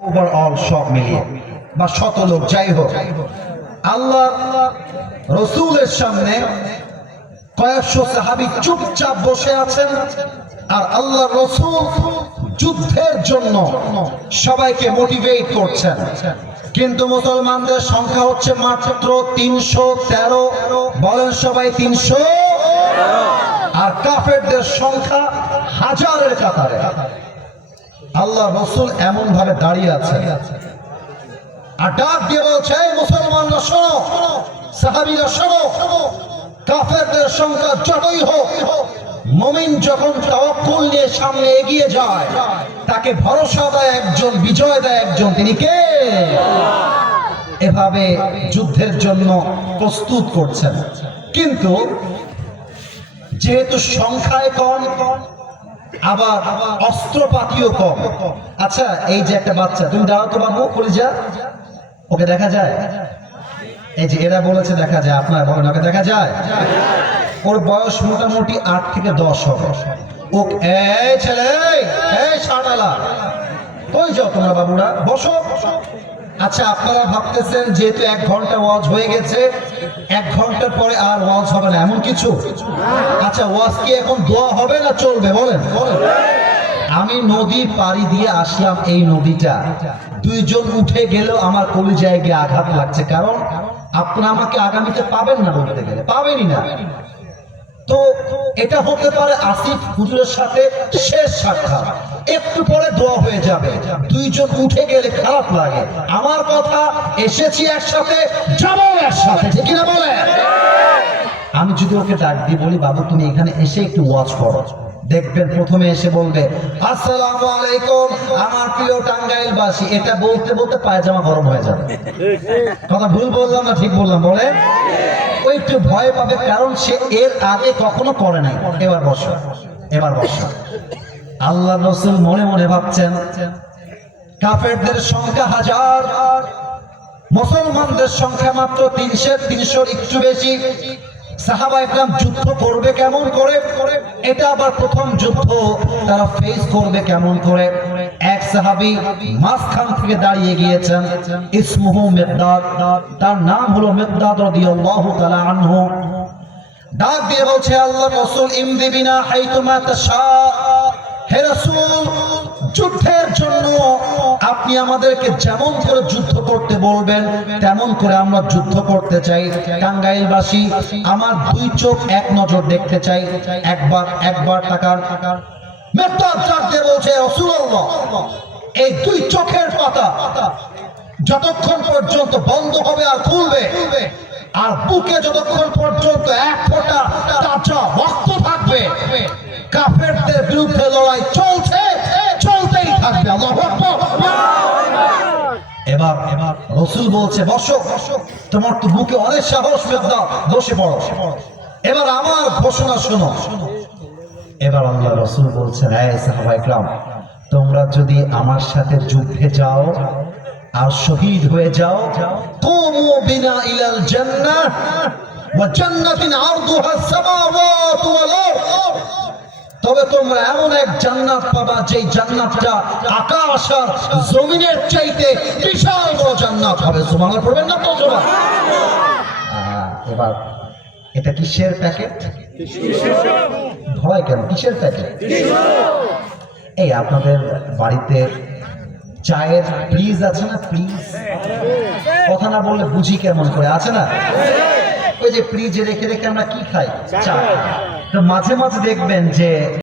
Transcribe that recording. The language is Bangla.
ওভারঅল সব মিলিয়ে বা শত লোক যাই হোক, আল্লাহ রসুলের সামনে কয়েকশো সাহাবী চুপচাপ বসে আছেন, আর আল্লাহ রসুল যুদ্ধের জন্য সবাইকে মোটিভেট করছেন। কিন্তু মুসলমানদের সংখ্যা হচ্ছে মাত্র ৩১৩। বলেন সবাই ৩০০। আর কাফেরদের সংখ্যা হাজারের কাতারে। আল্লাহ রসুল এমন ভাবে দাঁড়িয়ে আছে আর ডাক দিয়ে বলছে, মুসলমানরা শোনো, সাহাবীরা শোনো, কাফেরদের সংখ্যা যতই হোক, মুমিন যখন তাওয়াক্কুল নিয়ে সামনে এগিয়ে যায়, তাকে ভরসা দেয় একজন, বিজয় দেয় একজন, তিনি কে? এভাবে যুদ্ধের জন্য প্রস্তুত করছেন। কিন্তু যেহেতু সংখ্যায় কম, আবার অস্ত্রপাতিও কম। আচ্ছা, এই যে একটা বাচ্চা, তুমি দাঁড়াও তো বাবু, কলিজা, ওকে দেখা যায়? এই যে এরা বলেছে দেখা যায়, আপনারা বলেন ওকে দেখা যায়? ওর বয়স মোটামুটি 8 থেকে 10 হবে। ও এই ছেলে, এই শাটালা, কই যাও তোমরা বাবুরা, বসো। আচ্ছা, আপনারা ভাবতেছেন যেহেতু 1 ঘন্টা ওয়াজ হয়ে গেছে, 1 ঘন্টার পরে আর ওয়াজ হবে না, এমন কিছু? আচ্ছা, ওয়াজ কি এখন দোয়া হবে না চলবে? বলেন। আমি নদী পাড়ি দিয়ে আসলাম, এই নদীটা 2 জন উঠে গেলেও আমার কলিজায় গিয়ে আঘাত লাগছে, কারণ আপনারা আমাকে আগামীতে পাবেন না, বলতে গেলে পাবেনই না। তো এটা হতে পারে আসিফ হুজুরের সাথে শেষ সাক্ষাৎ, একটু পরে দোয়া হয়ে যাবে, 2 জন উঠে গেলে খারাপ লাগে। আমার কথা, এসেছি একসাথে, যাবো একসাথে, ঠিক কিনা বলে? আমি যদি ওকে ডাক দিয়ে বলি, বাবু তুমি এখানে এসে একটু ওয়াজ করো, দেখবেন প্রথমে এসে বলবে আসসালামু আলাইকুম আমার প্রিয় টাঙ্গাইলবাসী। এটা বলতে বলতে পায়জামা গরম হয়ে যাবে। কথা ভুল বললাম না ঠিক বললাম? বলে ওই একটু ভয় পাবে, কারণ সে এর আগে কখনো করে নাই। এবার বসো, এবার বসো। আল্লাহ রাসূল মনে মনে ভাবছেন, কাফেরদের সংখ্যা হাজার, মুসলমানদের সংখ্যা মাত্র 300 একটু বেশি। সাহাবা একরাম যুদ্ধ করবে কেমন করে? এটা আবার প্রথম যুদ্ধ, তারা ফেস করবে কেমন করে? এক সাহাবী মাঝখান থেকে দাঁড়িয়ে গিয়েছেন, ইসমুহু মিকদাদ, তার নাম হলো মিকদাদ রাদিয়াল্লাহু তাআলা আনহু। ডাক দিয়ে বলছে, আল্লাহ রাসূল ইমদি বিনা হাইতুমা তাশা, হে রাসূল যুদ্ধের জন্য আপনি আমাদেরকে যেমন করে যুদ্ধ করতে বলবেন তেমন করে আমরা যুদ্ধ করতে চাই। টাঙ্গাইলবাসী আমার 2 চোখ এক নজর দেখতে চাই, একবার তাকান। মিকদাদ ডাক দিয়ে বলছে, রাসূলুল্লাহ এই 2 চোখের পাতা যতক্ষণ পর্যন্ত বন্ধ হবে আর খুলবে, আর বুকে যতক্ষণ পর্যন্ত 1 ফোঁটা তাজা রক্ত থাকবে, কাফেরদের বিরুদ্ধে লড়াই চলছে, চলতেই থাকবে। আল্লাহু আকবার। এবার রাসূল বলছে, বসো, তোমার তো বুকে অনেক সাহস, মিকদাদ বসে পড়ো। এবার আমার ঘোষণা শোনো। এবার আল্লাহ রাসূল বলছেন, হে সাহাবায়ে কেরাম, তোমরা যদি আমার সাথে যুদ্ধে যাও আর শহীদ হয়ে যাও, কুমু বিনা ইলাল জান্নাহ ওয়া জান্নাতিন আরদুহা সামাওয়াতু ওয়াল আরদ, তবে তোমরা এমন এক জান্নাত পাবা যেই জান্নাতটা আকাশ আর জমিনের চাইতে বিশাল বড় জান্নাত হবে। সুবহানাল্লাহ পড়বেন না তো? এবার এটা কিসের প্যাকেট? ভয় কেন? কিসের প্যাকেট? এই আপনাদের বাড়িতে চায়ের ফ্রিজ আছে না? ফ্রিজ, কথা না বললে বুঝি কেমন করে, আছে না? ওই যে ফ্রিজে রেখে রেখে আমরা কি খাই? চা। তো মাঝে মাঝে দেখবেন যে